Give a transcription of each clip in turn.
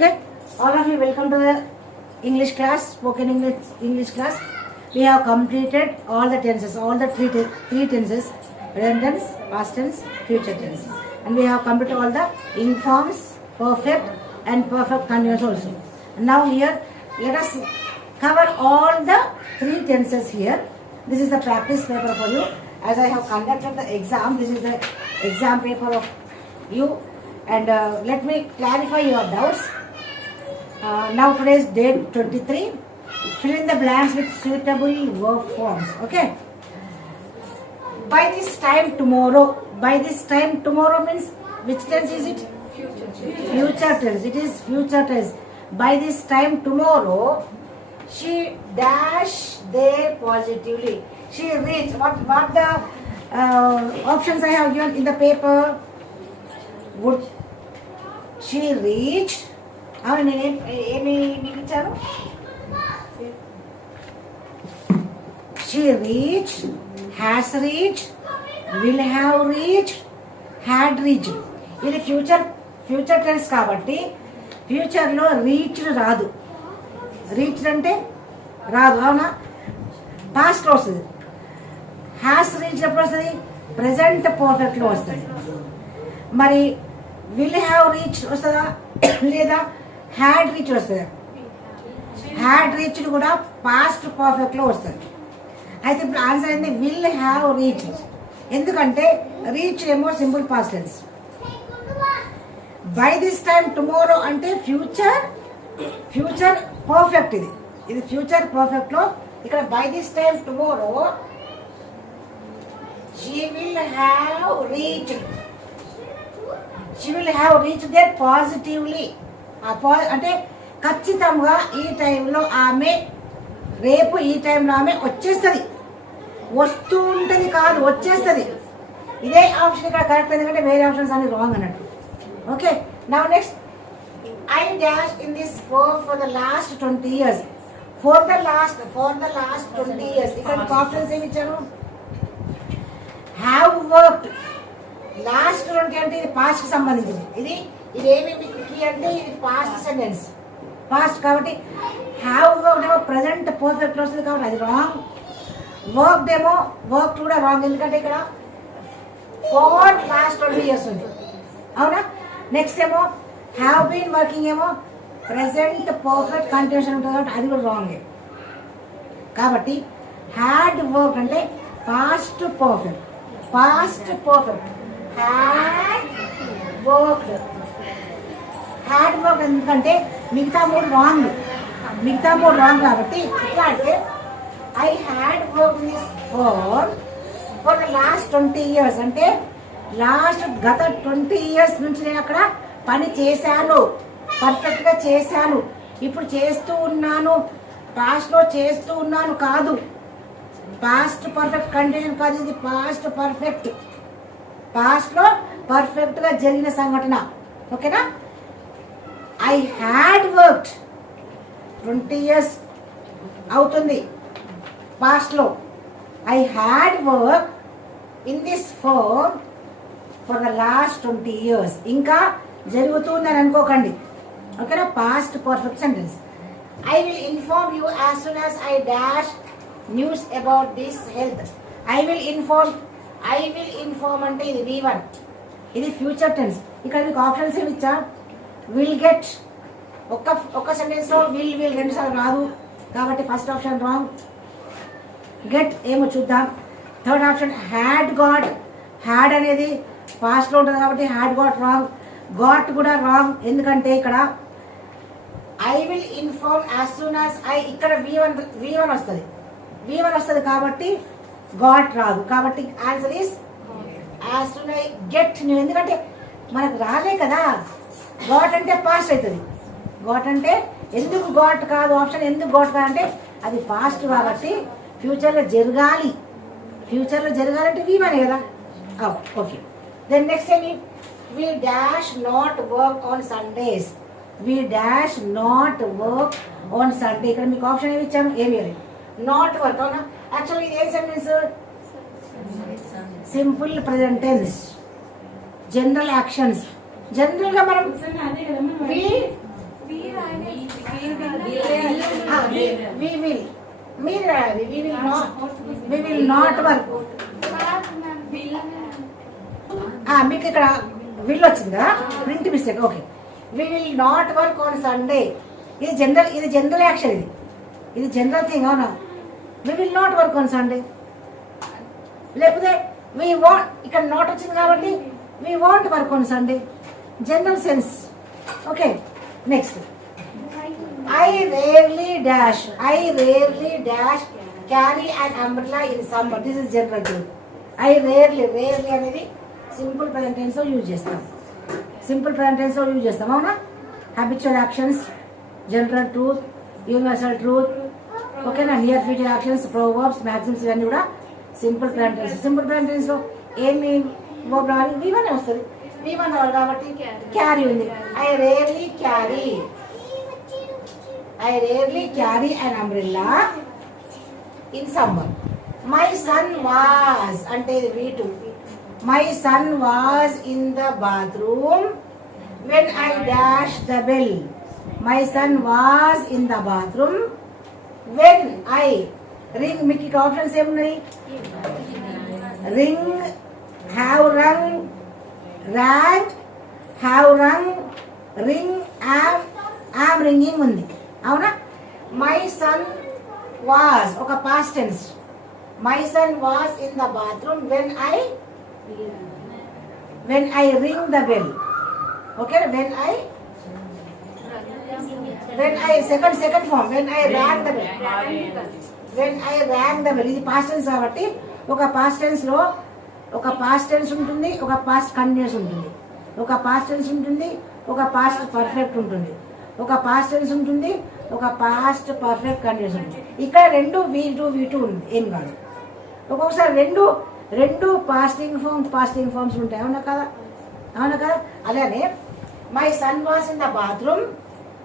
Okay, all of you welcome to the English class, spoken English class. We have completed all the tenses, all the three tenses, present tense, past tense, future tense, and we have completed all the informs, perfect and perfect continuous also. Now here, let us cover all the three tenses here. This is the practice paper for you. As I have conducted the exam, this is the exam paper of you. And let me clarify your doubts. Now today is date 23. Fill in the blanks with suitable verb forms. Okay. By this time tomorrow. By this time tomorrow means which tense is it? Future tense. It is future tense. By this time tomorrow, she dash there positively. She reached. What the options I have given in the paper? Would she reach? She reached, has reached, will have reached, had reached. ఇది future tense కాబట్టి ఫ్యూచర్లో reached రాదు. Reached అంటే రాదు, అవునా? పాస్ట్లో వస్తుంది. Has reached ఎప్పుడు వస్తుంది? ప్రజెంట్ పర్ఫెక్ట్లో వస్తుంది. మరి విల్ హ్యావ్ రీచ్ వస్తుందా లేదా హ్యాడ్ రీచ్ వస్తుందా? హ్యాడ్ రీచ్డ్ కూడా పాస్ట్ పర్ఫెక్ట్లో వస్తుంది. అయితే ఇప్పుడు ఆన్సర్ అయింది విల్ హ్యావ్ రీచ్. ఎందుకంటే రీచ్ ఏమో simple past tense. By this time tomorrow అంటే ఫ్యూచర్ పర్ఫెక్ట్. ఇది ఫ్యూచర్ పర్ఫెక్ట్లో. ఇక్కడ by this time tomorrow she will have reached. She will have reach there positively. అంటే ఖచ్చితంగా ఈ టైంలో ఆమె, రేపు ఈ టైంలో ఆమె వచ్చేస్తుంది. వస్తూ ఉంటుంది కాదు, వచ్చేస్తుంది. ఇదే ఆప్షన్ ఇక్కడ కరెక్ట్, ఎందుకంటే వేరే ఆప్షన్స్ అన్ని రాంగ్ అన్నట్టు. Okay, now next. I dash in this for the last 20 years. For the last 20 years. ఇక్కడ ఆప్షన్స్ ఏమి ఇచ్చాను? Have worked. లాస్ట్ 20 అంటే ఇది పాస్ట్ కి సంబంధించింది. ఇదేమి మీకు అంటే ఇది పాస్ట్ సెంటెన్స్, పాస్ట్ కాబట్టి హ్యావ్ వర్క్డ్ ఏమో ప్రజెంట్ పర్ఫెక్ట్ వస్తుంది కాబట్టి అది రాంగ్. వర్క్డ్ ఏమో వర్క్ కూడా రాంగ్, ఎందుకంటే ఇక్కడ ఫర్ లాస్ట్ 20 years ఉంది, అవునా? నెక్స్ట్ ఏమో హ్యావ్ బీన్ వర్కింగ్ ఏమో ప్రెసెంట్ పర్ఫెక్ట్ కంటిన్యూషన్ ఉంటుంది కాబట్టి అది కూడా రాంగ్. కాబట్టి హ్యాడ్ వర్క్ అంటే పాస్ట్ పర్ఫెక్ట్. హ్యాడ్ వర్క్ ఎందుకంటే మిగతా మూడు రాంగ్ కాబట్టి ఇట్లా అంటే I had work this for the last 20 years అంటే గత 20 years నుంచి నేను అక్కడ పని చేశాను, పర్ఫెక్ట్గా చేశాను. ఇప్పుడు చేస్తూ ఉన్నాను, పాస్ట్లో చేస్తూ ఉన్నాను కాదు, పాస్ట్ పర్ఫెక్ట్ కండిషన్ కాదు, ఇది పాస్ట్ పర్ఫెక్ట్. పాస్ట్లో పర్ఫెక్ట్గా జరిగిన సంఘటన. ఓకేనా? ఐ హ్యాడ్ వర్క్డ్ 20 years అవుతుంది పాస్ట్లో. I had work in this for the last 20 years. ఇంకా జరుగుతుందని అనుకోకండి, ఓకేనా? Past perfect sentence. I will inform you as soon as I dash news about this health. I will inform అంటే ఇది V1, ఇది future tense. ఇక్కడ మీకు options ఏమి ఇచ్చా? విల్ గెట్ ఒక్క సెంటెన్స్ లో విల్ రెండు సార్లు రాదు కాబట్టి ఫస్ట్ ఆప్షన్ రాంగ్. గెట్ ఏమో చూద్దాం. Third option had got. Had అనేది పాస్ట్ లో ఉంటుంది కాబట్టి హ్యాడ్ గాట్ రాంగ్. గాట్ కూడా రాంగ్, ఎందుకంటే ఇక్కడ I will inform as soon as I, ఇక్కడ V1 వస్తుంది కాబట్టి గాట్ రాదు. కాబట్టి answer is as soon I get new. ఎందుకంటే మనకు రాలే కదా, గాట్ అంటే పాస్ట్ అవుతుంది. గాట్ అంటే ఎందుకు గాట్ కాదు ఆప్షన్, ఎందుకు గాట్ కాదంటే అది పాస్ట్ కాబట్టి ఫ్యూచర్లో జరగాలంటే V1 కదా. ఓకే, దెన్ నెక్స్ట్ ఏంటి? We dash not work on Sundays. ఇక్కడ మీకు ఆప్షన్ ఏమి ఇచ్చాను? ఏమి నాట్ వర్క్, అవునా? యాక్చువల్లీ ఇది ఏ sentence? Simple present tense, general actions. General గా మనం మీరు రాయాలి. We will not work. మీకు ఇక్కడ విల్ వచ్చింది కదా, print mistake. Okay, we will not work on Sunday. ఇది జనరల్ యాక్షన్. ఇది జనరల్ థింగ్. అవునా? We will not work on Sunday. లేకపోతే వి వాంట్, ఇక్కడ నాట్ వచ్చింది కాబట్టి we want work on Sunday, general sense. Okay, next. I rarely dash carry an umbrella in summer. This is general truth. I rarely అనేది simple present tense లో use చేస్తాం. అవునా? Habitual actions, general truth, universal truth, ఓకేనా? Near future actions, proverbs, maxims, ఇవన్నీ కూడా simple present tense. Simple present tense లో ఏమి verb రావాలి? V1 వస్తుంది. V1 రావాలి కాబట్టి క్యారీ ఉంది. I rarely carry an umbrella in summer. My son was అంటే ఇది V2. My son was in the bathroom when I dashed the bell. My son was in the bathroom when I ring. మీకు ఇక్కడ ఆప్షన్స్ ఏమున్నాయి? ring, have rung, rang, have rung, ring, am ringing ఉంది. అవునా? My son was ఒక past tense. My son was in the bathroom when I ring the bell. Okay, when I second form when I rang the bell. ఇది past tense కాబట్టి ఒక past tense లో ఒక past tense ఉంటుంది, ఒక past continuous ఉంటుంది, ఒక past tense ఉంటుంది, ఒక పాస్ట్ పర్ఫెక్ట్ ఉంటుంది, ఒక పాస్ట్ టెన్స్ ఉంటుంది, ఒక పాస్ట్ పర్ఫెక్ట్ కంటిన్యూస్ ఉంటుంది. ఇక్కడ రెండు V2 ఉంది. ఏం కాదు. ఒక్కొక్కసారి రెండు పాస్టింగ్ ఫార్మ్స్ ఉంటాయి. అవునా కదా? అలానే my son was in the bathroom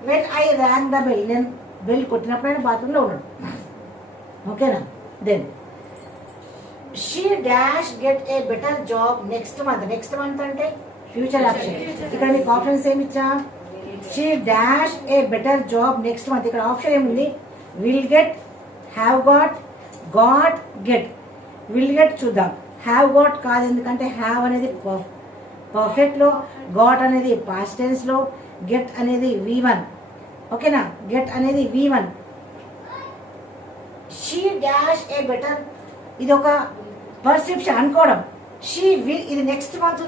when I rang the bell. నేను బెల్ కొట్టినప్పుడు ఆయన బాత్రూంలో ఉన్నాడు. ఓకేనా? Then she dash get a better job next month అంటే ఫ్యూచర్ యాక్షన్. ఇక్కడ మీకు ఆప్షన్స్ ఏమి ఇచ్చా? She dash a better job next month. ఇక్కడ ఆప్షన్ ఏముంది? Will get, have got, get. Will get చూద్దాం. హ్యావ్ గాట్ కాదు, ఎందుకంటే హ్యావ్ అనేది పర్ఫెక్ట్ లో, గాట్ అనేది పాస్ట్ టెన్స్ లో, గెట్ అనేది V1. ఓకేనా? గెట్ అనేది V1. She dash a better, ఇది ఒక పర్సెప్షన్ అనుకోవడం. షీ విల్, ఇది నెక్స్ట్ మంత్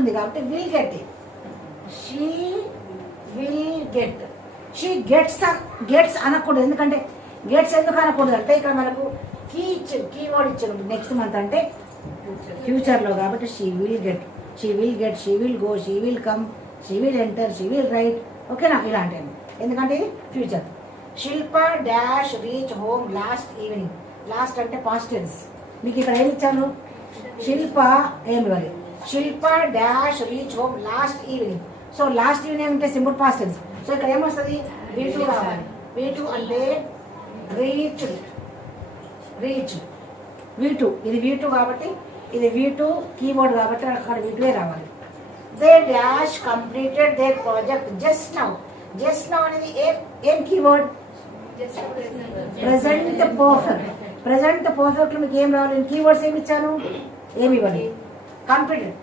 ఉంది కాబట్టి will get it. She will get. She gets అనకూడదు. ఎందుకంటే గెట్స్ ఎందుకు అనకూడదు అంటే ఇక్కడ మనకు కీవర్డ్ ఇచ్చారు. నెక్స్ట్ మంత్ అంటే ఫ్యూచర్ లో కాబట్టి she will get, she will go, she will come, she will enter, she will write. ఓకేనా? ఇలాంటివి. ఎందుకంటే ఇది future. Shilpa dash reach home last evening. Last అంటే పాస్ట్ టెన్స్. మీకు ఇక్కడ ఏమి ఇచ్చాను? Shilpa dash reach home last evening. So last evening అంటే సింపుల్ పాస్ట్ టెన్స్. సో ఇక్కడ ఏమొస్తుంది? V2 రావాలి. V2 అంటే రీచ్. V2 ఇది V2 కాబట్టి ఇది V2 కీవర్డ్ కాబట్టి అక్కడ V2 రావాలి. They dash completed there project just now. అనేది ఏం కీవర్డ్? ప్రెసెంట్ పర్ఫెక్ట్ లో మీకు ఏం రావాలి? కీవర్డ్స్ ఏమి ఇచ్చాను? ఏమి ఇవ్వాలి? Completed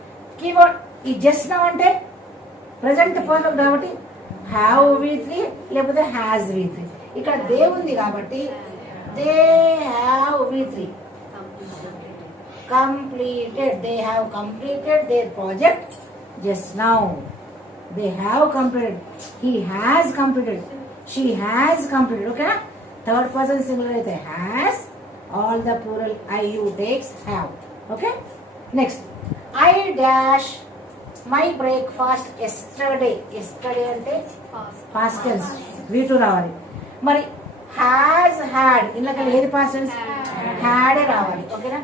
keyword. ఈ జస్ట్ నౌ అంటే ప్రెసెంట్ పర్ఫెక్ట్ కాబట్టి హ్యావ్ V3 లేకపోతే హ్యాజ్ V3. ఇక్కడ దే ఉంది కాబట్టి they have V3. Completed, they have completed there project just now. They have completed. He has completed. She has completed. Okay? Third person singular అయితే has. All the plural IU takes have. Okay? Next. I dash my breakfast yesterday. Yesterday అంటే past tense. V2 రావాలి. మరి has had ఇందులోకి ఏది past tense? had రావాలి. ఓకేనా?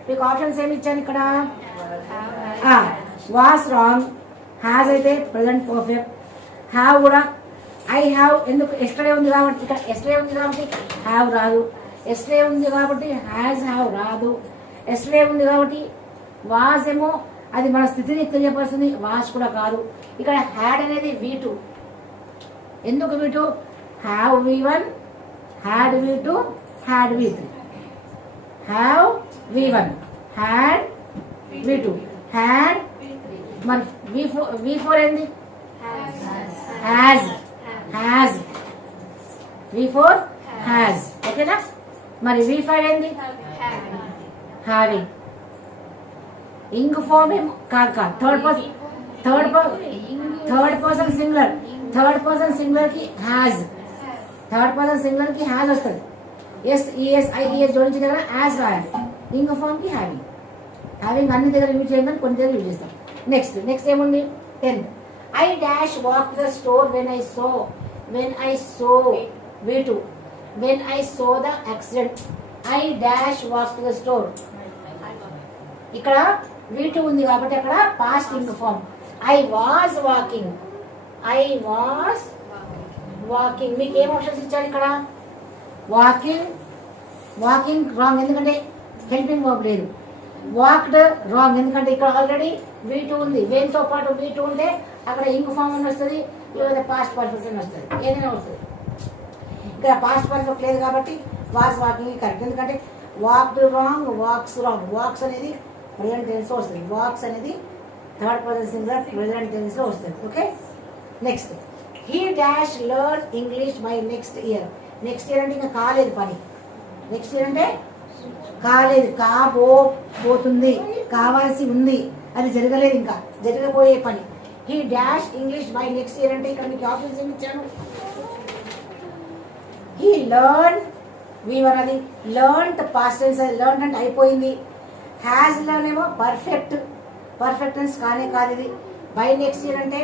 మీకు options ఏమి ఇచ్చాను ఇక్కడ? was wrong. హ్యాజ్ అయితే ప్రెసెంట్ పర్ఫెక్ట్. హ్యావ్ కూడా ఐ హ్యావ్ ఎందుకు? ఎస్టర్డే ఉంది కాబట్టి ఇక్కడ ఎస్టర్డే ఉంది కాబట్టి హ్యావ్ రాదు. ఎస్టర్డే ఉంది కాబట్టి హ్యావ్ రాదు. ఎస్టర్డే ఉంది కాబట్టి వాజ్ ఏమో అది మన స్థితిని తెలియపరుస్తుంది. వాజ్ కూడా కాదు. ఇక్కడ హ్యాడ్ అనేది V2. ఎందుకు V2? Have V1, had V2, had V3. Have V1, had V2, had. మరి V4 ఏంది? హ్యాజ్. హ్యాజ్. V4 has. ఓకేనా? మరి V5 ఏంది? హ్యావింగ్. ఇంగ్ ఫార్మ్ ఏమో కాదు. Third person singular. Third person singular కి హ్యాజ్. థర్డ్ పర్సన్ సింగులర్ కి హ్యాజ్ వస్తుంది. SES జోడించి దగ్గర యాజ్ రాయాలి. ఇంగ్ ఫార్మ్ కి హ్యావింగ్. హ్యావింగ్ అన్ని దగ్గర యూజ్ చేయమని కొన్ని దగ్గర యూజ్ చేస్తాం. నెక్స్ట్ ఏముంది? 10. I dash walk the store when I saw V2. When I saw the accident. I dash walk to the store. ఇక్కడ V2 ఉంది కాబట్టి అక్కడ past ing form. I was walking. మీకు ఏం ఆప్షన్స్ ఇచ్చాడు ఇక్కడ? వాకింగ్ రాంగ్, ఎందుకంటే హెల్పింగ్ వర్బ్ లేదు. వాక్డ్ రాంగ్, ఎందుకంటే ఇక్కడ ఆల్రెడీ V2 ఉంది. వేన్తో పాటు V2 ఉంటే అక్కడ ఇంగ్ ఫార్మ్ అని వస్తుంది, లేదా పాస్ట్ పర్ఫెక్ట్ అని వస్తుంది, ఏదైనా వస్తుంది. ఇక్కడ పాస్ట్ పర్ఫెక్ట్ లేదు కాబట్టి వాస్ వాకింగ్ కరెక్ట్. ఎందుకంటే walked wrong, walks wrong. Walks అనేది ప్రెజెంట్ టెన్స్ లో వస్తుంది. వాక్స్ అనేది third person singular present tense లో వస్తుంది. Okay. Next, he dash learn English by next year. Next year అంటే ఇంకా కాలేదు పని. నెక్స్ట్ ఇయర్ అంటే కాలేదు, కాబోతుంది, కావాల్సి ఉంది, అది జరగలేదు, ఇంకా జరగబోయే పని. He dash English by next year అంటే ఇక్కడ మీకు ఆప్షన్స్ ఏమి ఇచ్చాను? హీ లెర్న్ V1 అది లెర్న్డ్ పాస్ట్ టెన్స్, లెర్న్ అంటే అయిపోయింది. హ్యాజ్ లెర్న్ ఏమో పర్ఫెక్టెన్స్ కానే కాదు ఇది. బై నెక్స్ట్ ఇయర్ అంటే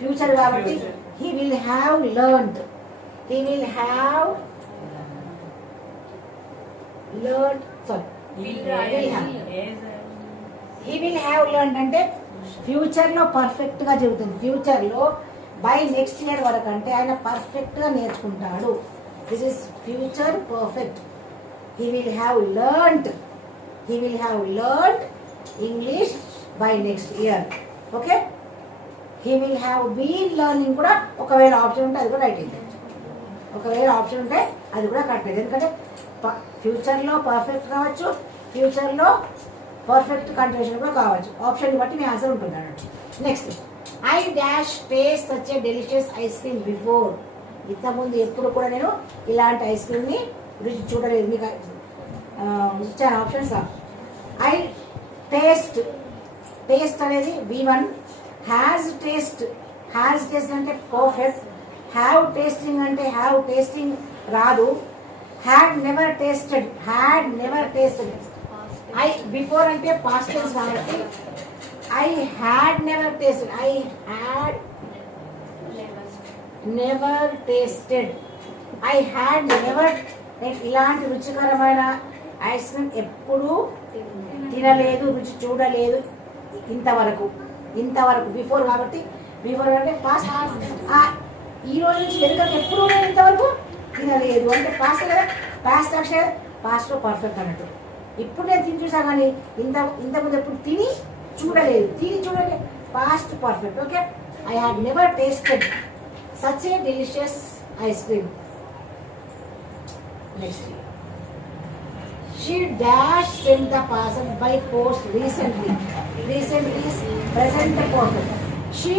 ఫ్యూచర్ కాబట్టి he will have learned. He will have learned అంటే ఫ్యూచర్ లో పర్ఫెక్ట్ గా జరుగుతుంది. ఫ్యూచర్ లో బై నెక్స్ట్ ఇయర్ వరకు అంటే ఆయన పర్ఫెక్ట్ గా నేర్చుకుంటాడు. This is future perfect. He will have learned English by next year. Okay. He will have been learning కూడా ఒకవేళ ఆప్షన్ ఉంటే అది కూడా రైట్ అయింది. ఒకవేళ ఆప్షన్ ఉంటే అది కూడా కరెక్ట్ అయింది. ఎందుకంటే ఫ్యూచర్లో పర్ఫెక్ట్ కావచ్చు, ఫ్యూచర్లో పర్ఫెక్ట్ కంటిన్యూషన్ కూడా కావచ్చు. ఆప్షన్ బట్టి మీ ఆన్సర్ ఉంటుంది అన్నట్టు. Next, I dash taste such a delicious ice cream before. ఇంతకుముందు ఎప్పుడు కూడా నేను ఇలాంటి ఐస్ క్రీమ్ని రుచి చూడలేదు. మీకు ఇచ్చాను ఆప్షన్స్. ఐ టేస్ట్ అనేది V1. హ్యాజ్ టేస్ట్ అంటే పర్ఫెక్ట్. హ్యావ్ టేస్టింగ్ అంటే హ్యావ్ టేస్టింగ్ రాదు. Had never tasted I before అంటే పాస్ట్ టెన్స్ కాబట్టి ఐ హ్యాడ్ నెవర్ టేస్టెడ్ ఇలాంటి రుచికరమైన ఐస్ క్రీమ్ ఎప్పుడూ తినలేదు, రుచి చూడలేదు ఇంతవరకు. బిఫోర్ కాబట్టి బిఫోర్ అంటే పాస్ట్. ఈ రోజు నుంచి వెనుకకి ఎప్పుడు నేను ఇంతవరకు తినలేదు అంటే పాస్ట్ కదా, పాస్ట్ అక్షర పాస్ట్లో పర్ఫెక్ట్ అన్నట్టు. ఇప్పుడు నేను తిని చూసా కానీ ఇంతకుముందు ఎప్పుడు తిని చూడలేదు past perfect. Okay. I have never tasted such a delicious ice cream. Next, she dash send the parcel by post recently. Recently is present perfect. She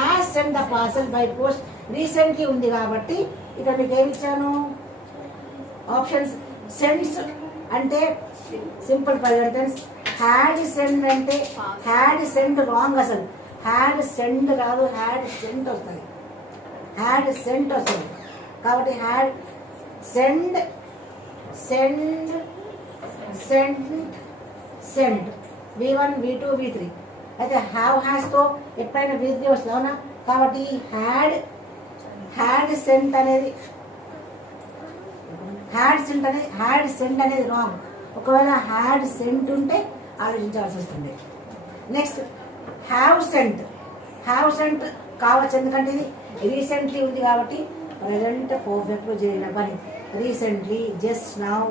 has sent the parcel by post. Recently ఉంది కాబట్టి ఇక్కడ మీకు ఏమి ఇచ్చాను options. Sends అంటే simple present tense. Had send అంటే had send wrong. అసలు had send రాదు, హ్యాడ్ సెంట్ వస్తుంది. కాబట్టి had send V1, V2, V3. అయితే హ్యావ్ తో ఎప్పుడైనా V3 వస్తుంది, అవునా? కాబట్టి హ్యాడ్ సెంట్ అనేది రాంగ్. ఒకవేళ హ్యాడ్ సెంట్ ఉంటే ఆలోచించాల్సి వస్తుంది. నెక్స్ట్, హ్యావ్ సెంట్ కావచ్చు, ఎందుకంటే ఇది రీసెంట్లీ ఉంది కాబట్టి ప్రజెంట్ పర్ఫెక్ట్ జరిగిన పని. రీసెంట్లీ, జస్ట్ నౌ,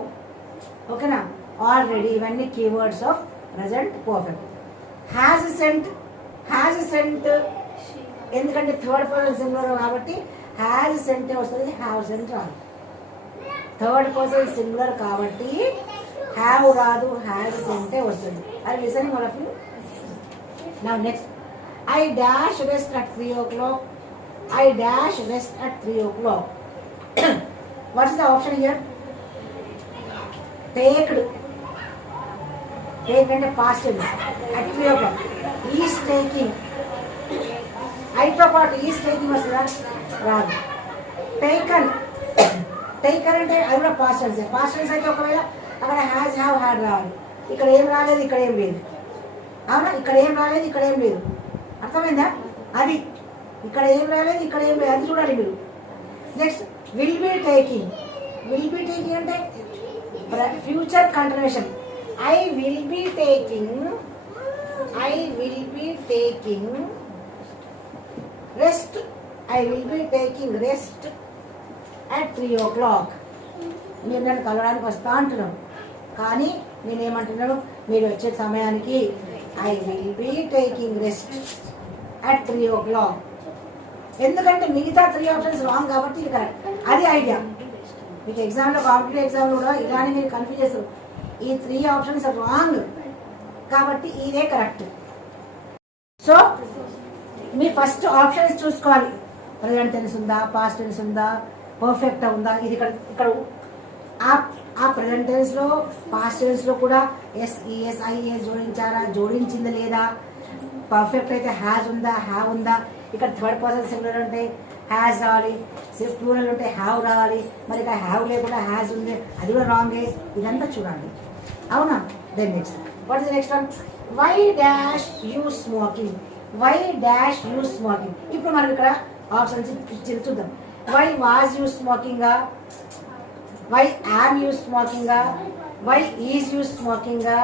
ఓకేనా, ఆల్రెడీ, ఇవన్నీ keywords of present perfect. Has sent ఎందుకంటే థర్డ్ పర్సన్ సింగులర్ కాబట్టి హ్యాజ్ సెంటే వస్తుంది, హ్యావ్ సెంట్ రాదు. థర్డ్ పర్సన్ సింగులర్ కాబట్టి హ్యావ్ రాదు, హ్యాజ్ సెంటే వస్తుంది. అది listening all of you. Now next, I dash rest at 3 o'clock. I dash rest at 3 o'clock. What is the option here? Taked. Take and past tense. At 3 o'clock. Is taking. I తో పాటు is taking వస్తుందా? రాదు. Taken. Taken అంటే అది కూడా past tense. Past tense అయితే ఒకవేళ అక్కడ has, have, had రావాలి. ఇక్కడ ఏం రాలేదు, ఇక్కడ ఏం లేదు. అవునా? ఇక్కడ ఏం రాలేదు, ఇక్కడ ఏం లేదు. అర్థమైందా? అది ఇక్కడ ఏం రాలేదు, ఇక్కడ ఏం లేదు, అది చూడాలి మీరు. Next, will be taking. Will be taking అంటే future continuation. I will be taking rest. I will be taking rest at 3 o'clock. మీరు నన్ను కలవడానికి వస్తా అంటున్నాను, కానీ నేనేమంటున్నాను, మీరు వచ్చే సమయానికి I will be taking rest at 3 o'clock. ఎందుకంటే మిగతా 3 ఆప్షన్స్ రాంగ్ కాబట్టి ఇది కరెక్ట్. అది ఐడియా. మీకు ఎగ్జామ్లో, కాంపిటేటివ్ ఎగ్జామ్లో కూడా ఇలానే మీరు కన్ఫ్యూజ్ చేస్తారు. ఈ 3 ఆప్షన్స్ రాంగ్ కాబట్టి ఇదే కరెక్ట్. సో మీ ఫస్ట్ ఆప్షన్స్ చూసుకోవాలి. ప్రజెంట్ టెన్స్ ఉందా, పాస్ట్ టెన్స్ ఉందా, పర్ఫెక్ట్ ఉందా. ఇది ఇక్కడ ఆ ప్రజెంట్ టెన్స్లో, పాస్ట్ టెన్స్లో కూడా ఎస్ ఐఎస్ జోడించారా, జోడించింది లేదా, పర్ఫెక్ట్ అయితే హ్యాజ్ ఉందా, హ్యావ్ ఉందా. ఇక్కడ థర్డ్ పర్సన్ సింగులర్ అంటే హ్యాజ్ రావాలి, ప్లూరల్ ఉంటే హ్యావ్ రావాలి. మరి ఇక్కడ హ్యావ్ లేకుండా హ్యాజ్ ఉంది, అది కూడా రాంగే. ఇదంతా చూడండి, అవునా? Then next, what is next one? Why dash you smoking. Why dash you smoking. ఇప్పుడు మనం ఇక్కడ ఆప్షన్స్ చూద్దాం. వై వాజ్ యూ స్మోకింగా, వై యామ్ యూ స్మోకింగా, వై ఈజ్ యూ స్మోకింగా,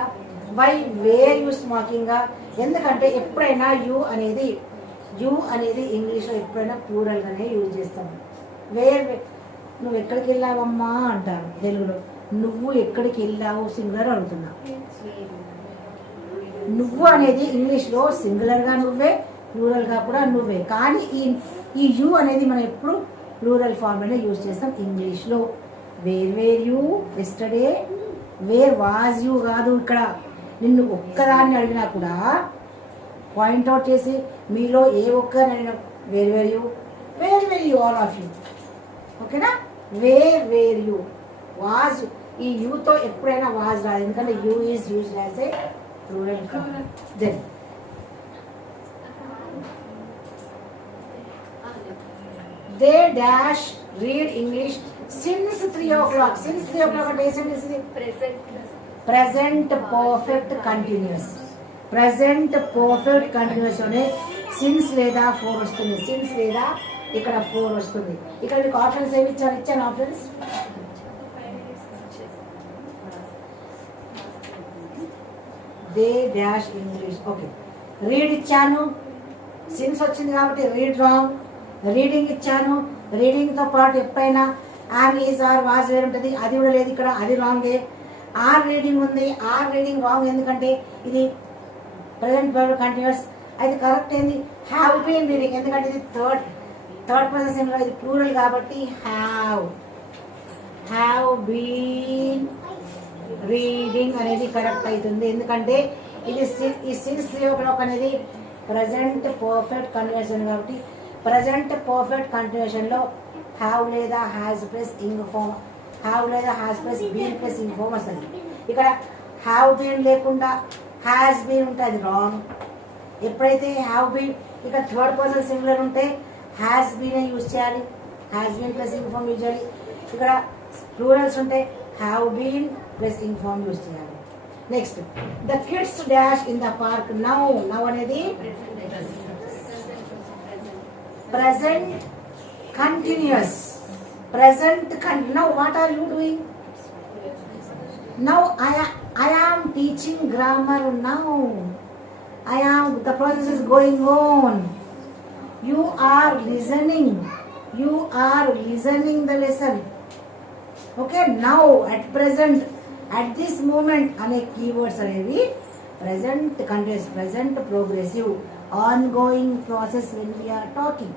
వై వేర్ యూ స్మోకింగా. ఎందుకంటే ఎప్పుడైనా యూ అనేది ఇంగ్లీష్లో ఎప్పుడైనా ప్లూరల్గానే యూజ్ చేస్తాము. నువ్వు ఎక్కడికి వెళ్ళావమ్మా అంటారు తెలుగులో. నువ్వు ఎక్కడికి వెళ్ళావు సింగులర్ అడుగుతున్నా. నువ్వు అనేది ఇంగ్లీష్లో సింగులర్గా నువ్వే, ప్లూరల్గా కూడా నువ్వే. కానీ ఈ యూ అనేది మనం ఎప్పుడు ప్లూరల్ ఫార్మ్లోనే యూజ్ చేస్తాం ఇంగ్లీష్లో. Where you yesterday, where was you కాదు. ఇక్కడ నిన్ను ఒక్కదాన్ని అడిగినా కూడా పాయింట్అవుట్ చేసి మీలో ఏ ఒక్కరిని అడిగినా were you all of you. ఓకేనా? Were you was. ఈ యూతో ఎప్పుడైనా వాజ్ రాదు, ఎందుకంటే you is used as a plural form. Then they dash read English since 3 o'clock. Since 3 o'clock అంటే ఏ సెంటెన్స్ ఇది? Present perfect continuous. Present perfect continuous లోనే సిన్స్ లేదా 4 వస్తుంది. సిన్స్ లేదా ఇక్కడ 4 వస్తుంది. ఇక్కడ మీకు ఆప్షన్స్ ఏమి ఇచ్చాను options. They dash English. Okay, read ఇచ్చాను, సిన్స్ వచ్చింది కాబట్టి రీడ్ రాంగ్. రీడింగ్ ఇచ్చాను, రీడింగ్తో పాటు ఎప్పుడైనా యామ్, ఈజ్, ఆర్, వాజ్ వేరు ఉంటుంది, అది కూడా లేదు ఇక్కడ, అది రాంగే. ఆర్ రీడింగ్ ఉంది, ఆర్ రీడింగ్ రాంగ్, ఎందుకంటే ఇది ప్రజెంట్ పర్ఫెక్ట్ కంటిన్యూస్. అయితే కరెక్ట్ ఏంది? హ్యావ్ బీన్ రీడింగ్, ఎందుకంటే ఇది థర్డ్ పర్సన్ సింగులర్, ఇది ప్లూరల్ కాబట్టి హ్యావ్ బీన్ రీడింగ్ అనేది కరెక్ట్ అవుతుంది. ఎందుకంటే ఇది ఈ సిన్స్ 3 o'clock అనేది ప్రజెంట్ పర్ఫెక్ట్ కంటిన్యూషన్ కాబట్టి ప్రజెంట్ పర్ఫెక్ట్ కంటిన్యూషన్లో హ్యావ్ లేదా has plus ing form, have లేదా has plus been plus ing form వస్తుంది. ఇక్కడ హ్యావ్ బీన్ లేకుండా హ్యాజ్ బీన్ ఉంటే అది రాంగ్. ఎప్పుడైతే హ్యావ్ బీన్ ఇక్కడ థర్డ్ పర్సన్ సింగులర్ ఉంటే హ్యాజ్ బీన్ యూజ్ చేయాలి, has been plus ing form use చేయాలి. ఇక్కడ ప్లూరల్స్ ఉంటే have been plus ing form use చేయాలి. Next, the kids dash in the park. Now అనేది present continuous. Now what are you doing? Now I am teaching grammar now. The process is going on. You are listening the lesson. Okay, now at present, at this moment ane keywords అనేవి present continuous, present progressive ongoing process when we're talking,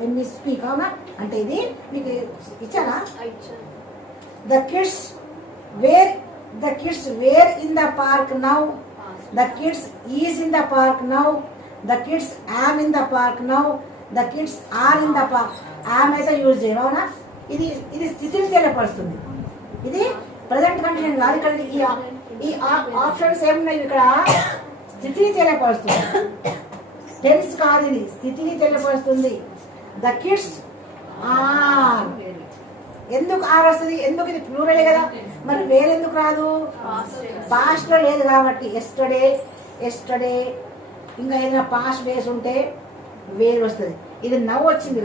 when we speak. అవునా? అంటే ఇది మీకు ఇచ్చానా? The kids were in the park now, the kids is in the park now, the kids am in the park now, the kids are in the park. Am అయితే use చేయరు. అవునా? ఇది ఇది స్థితిని తెలియపరుస్తుంది. ఇది ప్రజెంట్ కండిషన్ కాదు. ఇక్కడ ఈ ఆప్షన్స్ ఏమున్నాయి? ఇక్కడ స్థితిని తెలియపరుస్తుంది. టెన్స్ కాదు, ఇది స్థితిని తెలియపరుస్తుంది. The kids are. ఎందుకు ఆర్ వస్తుంది? ఎందుకు? ఇది ప్లూరలే కదా, మరి వేరెందుకు రాదు? పాస్ట్ లో లేదు కాబట్టి. ఎస్టర్డే ఇంకా ఏదైనా పాస్ట్ వేసి ఉంటే వేరు వస్తుంది. ఇది నవ్వు వచ్చింది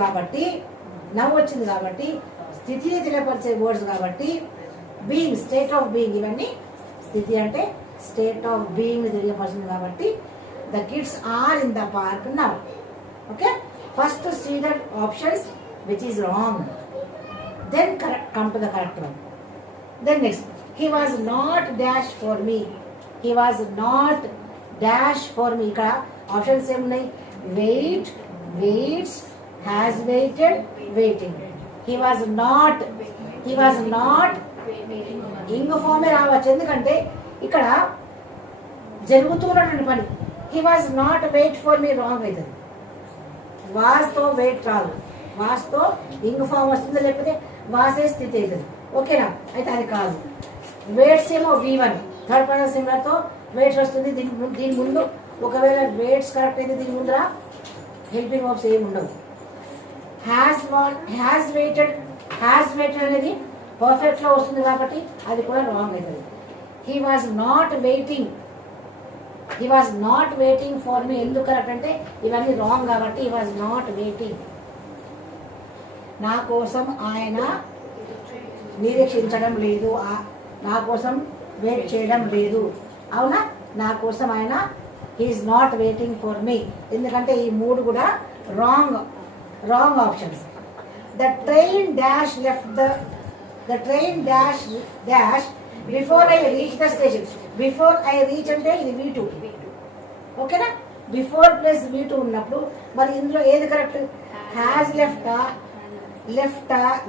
కాబట్టి స్థితిని తెలియపరిచే వర్డ్స్ కాబట్టి బీయింగ్, స్టేట్ ఆఫ్ బీయింగ్, ఇవన్నీ స్థితి అంటే స్టేట్ ఆఫ్ బీయింగ్ తెలియపరుస్తుంది కాబట్టి the kids are in the park now. Okay, first see the options which is wrong, then come to the correct one. Then next, he was not dash for me, he was not dash for me. ఇక్కడ ఆప్షన్స్ ఏమున్నాయి? Wait, waits, has waited, waiting. he was not ing ఫామే రావచ్చు. ఎందుకంటే ఇక్కడ జరుగుతున్నటువంటి పని. he was not wait for me wrong అవుతుంది. was తో వెయిట్ రాదు, was తో ఇంగ్ ఫామ్ వస్తుంది, లేకపోతే వాసే స్థితి అవుతుంది. ఓకేనా? అయితే అది కాదు. వేట్స్ ఏమో V1 థర్డ్ పర్సన్ సింగులర్ తో వేట్స్ వస్తుంది. దీని ముందు ఒకవేళ వేట్స్ కరెక్ట్ అయితే దీని ముందర హెల్పింగ్ వర్బ్స్ ఏమి ఉండవు. హ్యాస్ వెయిటెడ్ అనేది పర్ఫెక్ట్ లో వస్తుంది కాబట్టి అది కూడా రాంగ్ అవుతుంది. He was not waiting for మీ. ఎందుకు కరెక్ట్ అంటే ఇవన్నీ రాంగ్ కాబట్టి హీ వాజ్ నాట్ వెయిటింగ్. నా కోసం ఆయన నిరీక్షించడం లేదు, నా కోసం వెయిట్ చేయడం లేదు. అవునా? నా కోసం ఆయన he is not waiting for me. ఎందుకంటే ఈ మూడు కూడా wrong options. The train dash before I reach the station. Before I reach అంటే ఇది V2. ఓకేనా? బిఫోర్ ప్లస్ V2 ఉన్నప్పుడు మరి ఇందులో ఏది కరెక్ట్? హ్యాస్ లెఫ్టా,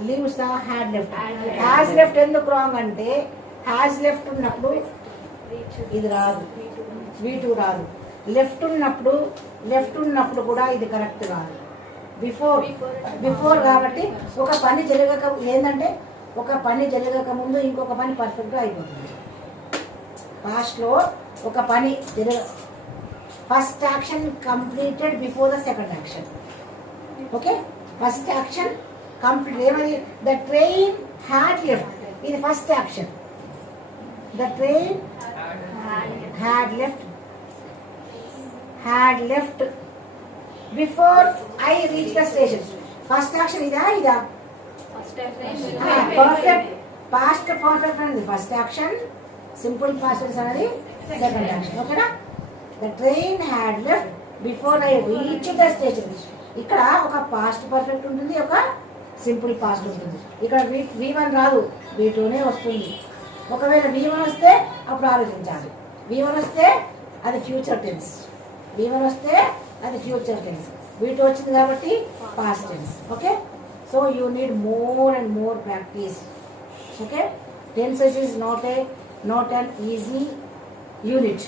లీవ్సా, హ్యాడ్ లెఫ్ట్? హ్యాస్ లెఫ్ట్ ఎందుకు రాంగ్ అంటే హ్యాస్ లెఫ్ట్ ఉన్నప్పుడు ఇది రాదు, V2 రాదు. లెఫ్ట్ ఉన్నప్పుడు కూడా ఇది కరెక్ట్ కాదు. బిఫోర్ కాబట్టి ఒక పని జరగక ముందు ఇంకొక పని పర్ఫెక్ట్గా అయిపోతుంది. పాస్ట్లో ఒక పని first action completed before the second action. Okay, first action complete. ఏమది? ద ట్రైన్ హ్యాడ్ లెఫ్ట్, ఇది first action. The train had left before I reach the station. First action ఇదా? పర్ఫెక్ట్ పాస్ట్ పర్ఫెక్ట్ అనేది first action, simple past అనేది second action. ఓకేనా? The train had left before I reach the station. ఇక్కడ ఒక past perfect ఉంటుంది, ఒక simple past ఉంటుంది. ఇక్కడ V1 రాదు, V2నే వస్తుంది. ఒకవేళ V1 వస్తే అప్పుడు ఆలోచించాలి. V1 వస్తే అది ఫ్యూచర్ టెన్స్, V2 వచ్చింది కాబట్టి past tense. Okay, so you need more and more practice. Okay, tenses is not an easy unit.